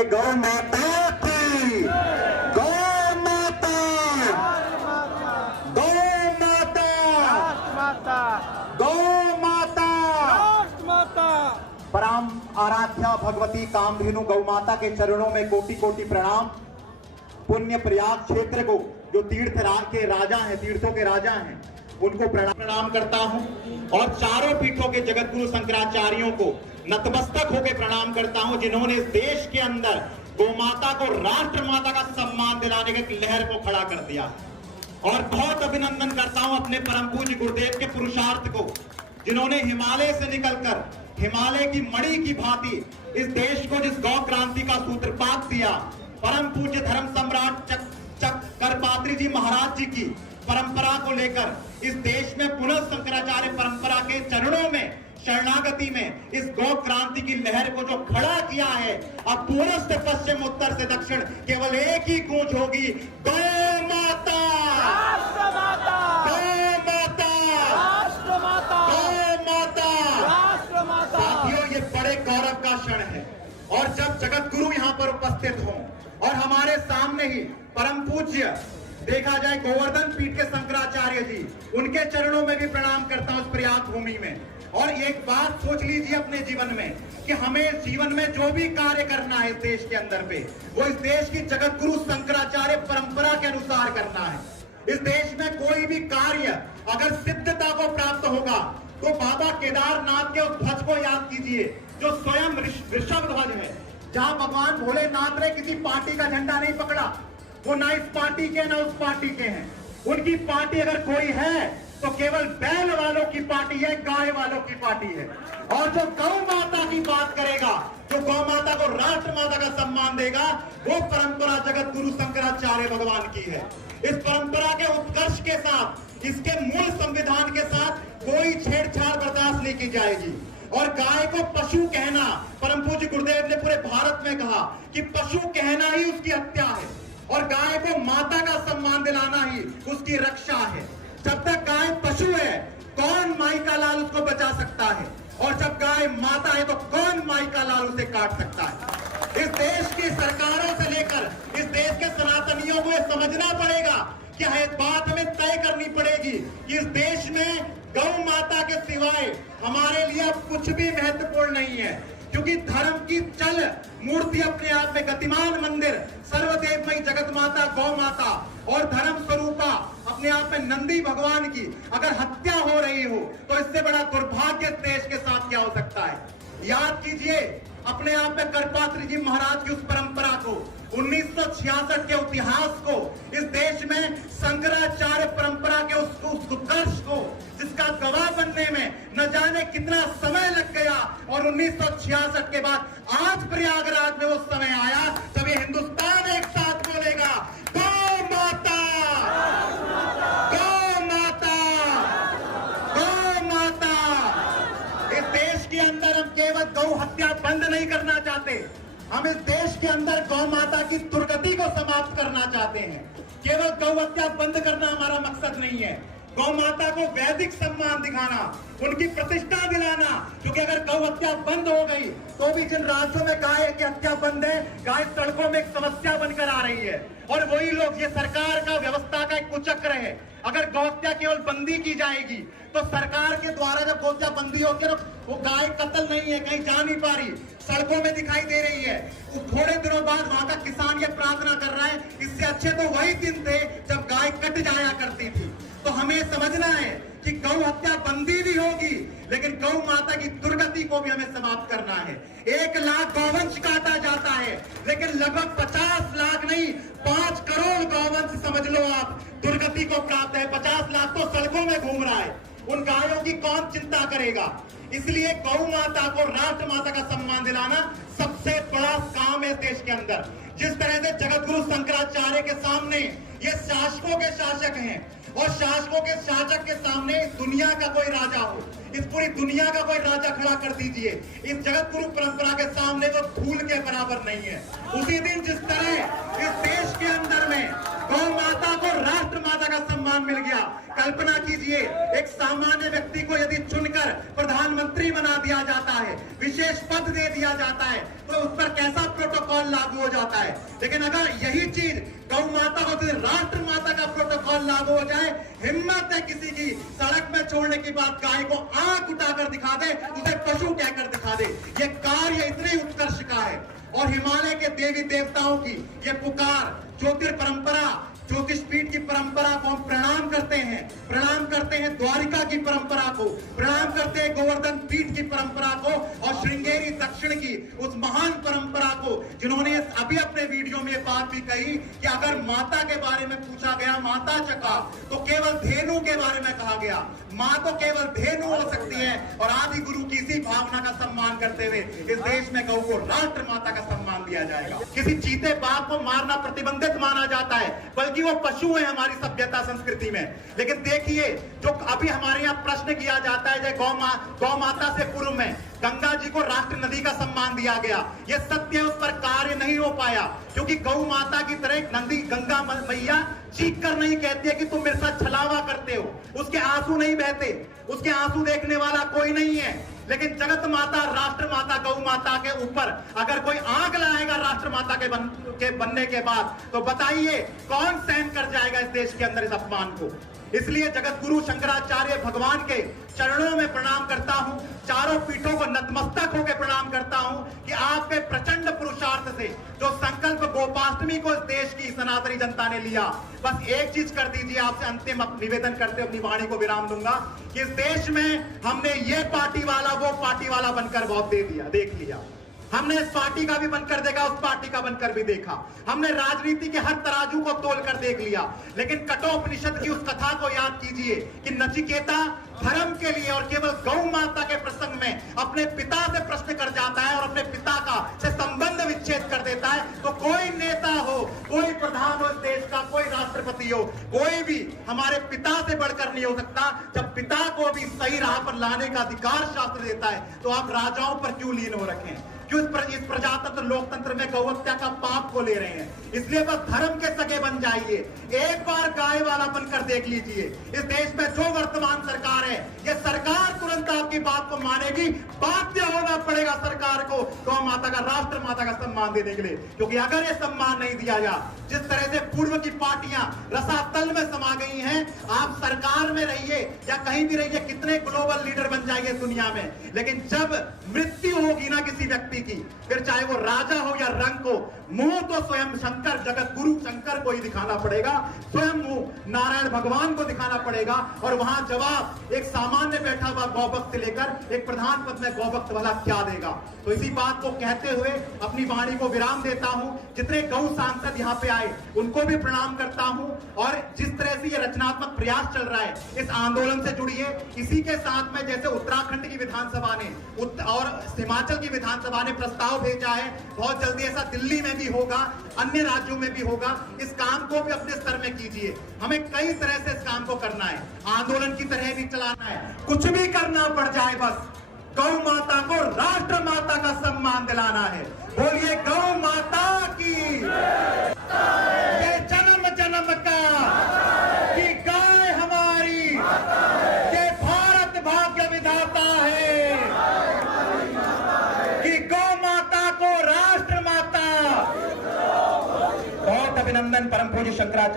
बोलिए गौ माता की, गौ माता, गौ माता, गौ माता। परम आराध्या भगवती कामधेनु गौ माता के चरणों में कोटि कोटि प्रणाम। पुण्य प्रयाग क्षेत्र को जो तीर्थ के राजा हैं, तीर्थों के राजा हैं, उनको प्रणाम करता हूं और चारों पीठों के जगत गुरु शंकराचार्यों को नतमस्तक होकर प्रणाम करता हूं, जिन्होंने इस देश के अंदर गौ माता को राष्ट्र माता का सम्मान दिलाने की लहर को खड़ा कर दिया। और बहुत अभिनंदन करता हूं अपने परम पूज्य गुरुदेव के पुरुषार्थ को, जिन्होंने हिमालय से निकलकर हिमालय की मणि की भांति इस देश को जिस गौ क्रांति का सूत्रपात दिया, परम पूज्य धर्म सम्राट करपात्री जी महाराज जी की परंपरा को लेकर इस देश में पुनः शंकराचार्य परंपरा के चरणों में शरणागति में इस गौ क्रांति की लहर को जो खड़ा किया है, अब पूर्व से पश्चिम उत्तर से दक्षिण केवल एक ही गूंज होगी, गौ माता, राष्ट्र माता, गौ माता, राष्ट्र माता, गौ माता, राष्ट्र माता। साथियों, ये बड़े गौरव का क्षण है। और जब जगत गुरु यहाँ पर उपस्थित हों और हमारे सामने ही परम पूज्य देखा जाए गोवर्धन पीठ के शंकराचार्य जी, उनके चरणों में भी प्रणाम करता हूं इस प्रयाग भूमि में। और एक बात सोच लीजिए अपने जीवन में कि हमें जीवन में जो भी कार्य करना है इस देश के अंदर पे, वो इस देश की जगत गुरु शंकराचार्य परंपरा के अनुसार करना है। इस देश में कोई भी कार्य अगर सिद्धता को प्राप्त होगा तो बाबा केदारनाथ के उस ध्वज को याद कीजिए, जो स्वयं ऋषभ ध्वज है, जहां भगवान भोलेनाथ ने किसी पार्टी का झंडा नहीं पकड़ा, वो ना इस पार्टी के ना उस पार्टी के हैं। उनकी पार्टी अगर कोई है तो केवल बैल वालों की पार्टी है, गाय वालों की पार्टी है। और जो गौ माता की बात करेगा, जो गौ माता को राष्ट्र माता का सम्मान देगा, वो परंपरा जगत गुरु शंकराचार्य भगवान की है। इस परंपरा के उत्कर्ष के साथ, इसके मूल संविधान के साथ कोई छेड़छाड़ बर्दाश्त नहीं की जाएगी। और गाय को पशु कहना, परम पूज्य गुरुदेव ने पूरे भारत में कहा कि पशु कहना ही उसकी हत्या है, और गाय को माता का सम्मान दिलाना ही उसकी रक्षा है। जब तक गाय पशु है, कौन माई का लाल उसको बचा सकता है, और जब गाय माता है तो कौन माई का लाल उसे काट सकता है। इस देश की सरकारों से लेकर इस देश के सनातनियों को यह समझना पड़ेगा कि यह बात हमें तय करनी पड़ेगी कि इस देश में गौ माता के सिवाय हमारे लिए अब कुछ भी महत्वपूर्ण नहीं है, क्योंकि धर्म की चल मूर्ति अपने आप में गतिमान मंदिर सर्वदेवमयी जगत माता गौ माता और धर्म स्वरूपा अपने आप में नंदी भगवान की अगर हत्या हो रही हो तो इससे बड़ा दुर्भाग्य देश के साथ क्या हो सकता है। याद कीजिए अपने आप में करपात्री जी महाराज की उस परंपरा को, 1966 के इतिहास को, इस देश में शंकराचार्य परंपरा के उस उत्कर्ष को, जिसका गवाह बनने में न जाने कितना समय लग गया। और 1966 के बाद आज प्रयागराज में वो समय आया जब ये हिंदुस्तान एक साथ बोलेगा, गौ माता, गौ माता, गौ माता। इस देश के अंदर हम केवल गौ हत्या बंद नहीं करना चाहते, हम इस देश के अंदर गौ माता की दुर्गति को समाप्त करना चाहते हैं। केवल गौ हत्या बंद करना हमारा मकसद नहीं है, गौ माता को वैदिक सम्मान दिखाना, उनकी प्रतिष्ठा दिलाना। क्योंकि अगर गौ हत्या बंद हो गई तो भी जिन राज्यों में गाय की हत्या बंद है, गाय सड़कों में एक समस्या बनकर आ रही है। और वही लोग, ये सरकार का व्यवस्था का एक कुचक्र है। अगर गौ हत्या केवल बंदी की जाएगी तो सरकार के द्वारा जब गौ हत्या बंदी होगी तो वो गाय कत्ल नहीं है, कहीं जा नहीं पा रही, सड़कों में दिखाई दे रही है। थोड़े दिनों बाद वहां का किसान ये प्रार्थना कर रहा है, इससे अच्छे तो वही दिन थे जब गाय कट जाया करती थी। तो हमें समझना है कि गौ हत्या बंदी भी होगी, लेकिन गौ माता की दुर्गति को भी हमें समाप्त करना है। 1 लाख गौवंश काटा जाता है, लेकिन लगभग 50 लाख नहीं, 5 करोड़ गौवंश समझ लो आप दुर्गति को प्राप्त है। 50 लाख तो सड़कों में घूम रहा है, उन गायों की कौन चिंता करेगा। इसलिए गौ माता को राष्ट्र माता का सम्मान दिलाना सबसे बड़ा काम है देश के अंदर। जिस तरह से जगत गुरु शंकराचार्य के सामने ये शासकों के शासक हैं, और शासकों के शासक के सामने दुनिया का कोई राजा हो, इस पूरी दुनिया का कोई राजा खड़ा कर दीजिए, इस जगत गुरु परंपरा के सामने वो धूल के बराबर नहीं है। उसी दिन जिस तरह इस देश के अंदर में गौ माता को राष्ट्र माता का सम्मान मिल गया, कल्पना कीजिए एक सामान्य व्यक्ति को यदि चुनकर प्रधानमंत्री बना दिया जाता है, विशेष पद दे दिया जाता है, तो उस पर कैसा प्रोटोकॉल लागू हो जाता है। लेकिन अगर यही चीज गौ माता को राष्ट्र माता का प्रोटोकॉल लागू हो जाए, हिम्मत है किसी की सड़क में छोड़ने की बात, गाय को आंख उठाकर दिखा दे, उसे पशु कहकर दिखा दे, ये कार्य इतनी उत्कर्ष का है। और हिमालय के देवी देवताओं की ये पुकार, ज्योतिर्परंपरा, ज्योतिष पीठ की परंपरा को हम प्रणाम करते हैं, प्रणाम करते हैं द्वारिका की परंपरा को, प्रणाम करते हैं गोवर्धन पीठ की परंपरा को और श्रृंगेरी दक्षिण की उस महान परंपरा को, जिन्होंने अभी अपने वीडियो में ये बात भी कही कि अगर माता के बारे में पूछा गया, माता चका, तो केवल धेनु के बारे में कहा गया। मां तो केवल धेनु हो सकती है। और आदि गुरु की इसी भावना का सम्मान करते हुए इस देश में गौ को राष्ट्र माता का सम्मान दिया जाएगा। किसी चीते बाघ को मारना प्रतिबंधित माना जाता है, बल्कि वो पशु है हमारी सभ्यता संस्कृति में। लेकिन देखिए, जो अभी हमारे यहाँ प्रश्न किया जाता है, गौ माता से पूर्व में गंगा जी को राष्ट्र नदी का सम्मान दिया गया। यह सत्य है, उस पर कार्य नहीं हो पाया, क्योंकि गौ माता की तरह नदी गंगा मैया चीख कर नहीं कहती है कि तुम मेरे साथ छलावा करते हो, उसके आंसू नहीं बहते, उसके आंसू देखने वाला कोई नहीं है। लेकिन जगत माता, राष्ट्र माता, गौ माता के ऊपर अगर कोई आग लाएगा राष्ट्र माता के बनने के बाद, तो बताइए कौन सहन कर जाएगा इस देश के अंदर इस अपमान को। इसलिए जगत गुरु शंकराचार्य भगवान के चरणों में प्रणाम करता हूं, चारों पीठों को नतमस्तक होकर प्रणाम करता हूं कि आपके प्रचंड पुरुषार्थ से जो संकल्प गोपाष्टमी को इस देश की सनातनी जनता ने लिया, बस एक चीज कर दीजिए। आपसे अंतिम निवेदन करते अपनी वाणी को विराम दूंगा कि इस देश में हमने ये पार्टी वाला वो पार्टी वाला बनकर बहुत देख लिया। हमने इस पार्टी का भी बनकर देखा, उस पार्टी का बनकर भी देखा। हमने राजनीति के हर तराजू को तोलकर देख लिया। लेकिन कठोपनिषद की उस कथा को याद कीजिए कि नचिकेता धर्म के लिए और केवल गौ माता के प्रसंग में अपने पिता से प्रश्न कर जाता है और अपने पिता का से संबंध विच्छेद कर देता है। तो कोई नेता हो, कोई प्रधान हो इस देश का, कोई राष्ट्रपति हो, कोई भी हमारे पिता से बढ़कर नहीं हो सकता। जब पिता को भी सही राह पर लाने का अधिकार शास्त्र देता है, तो आप राजाओं पर क्यों लीन हो रखे हैं? क्यों इस प्रजातंत्र लोकतंत्र में गौहत्या का पाप को ले रहे हैं? इसलिए बस धर्म के सगे बन जाइए, एक बार गाय वाला बनकर देख लीजिए। इस देश में जो वर्तमान सरकार है, ये सरकार तुरंत आपकी बात को मानेगी। बाध्य होना पड़ेगा सरकार को गौ माता का, राष्ट्र माता का सम्मान देने के लिए, क्योंकि अगर ये सम्मान नहीं दिया जा, जिस तरह से पूर्व की पार्टियां रसातल में समा गई हैं, आप सरकार में रहिए या कहीं भी रहिए, कितने ग्लोबल लीडर बन जाएंगे दुनिया में, लेकिन जब मृत्यु होगी ना किसी व्यक्ति की, फिर चाहे वो राजा हो या रंग हो, मुंह तो स्वयं शंकर, जगत गुरु शंकर को ही दिखाना पड़ेगा, स्वयं मुंह नारायण भगवान को दिखाना पड़ेगा। और वहां जवाब एक सामान्य बैठा हुआ गौभक्त से लेकर एक प्रधान पद में गौभक्त वाला क्या देगा। तो इसी बात को कहते हुए अपनी वाणी को विराम देता हूं। जितने गौ सांसद यहाँ पे आए उनको भी प्रणाम करता हूं। और जिस तरह से ये रचनात्मक प्रयास चल रहा है, इस आंदोलन से जुड़िए। इसी के साथ में जैसे उत्तराखंड की विधानसभा ने और हिमाचल की विधानसभा ने प्रस्ताव भेजा है, बहुत जल्दी ऐसा दिल्ली में भी होगा, अन्य राज्यों में भी होगा। इस काम को भी अपने स्तर में कीजिए। हमें कई तरह से इस काम को करना है, आंदोलन की तरह भी चलाना है, कुछ भी करना पड़ जाए, बस गौ माता को राष्ट्र माता का सम्मान दिलाना है। बोलिए गौ माता की, ये जन्म जन्म का कि गाय हमारी, ये भारत भाग्य विधाता है कि गौ माता को राष्ट्र माता। बहुत अभिनंदन परम पूज्य शंकराचार्य।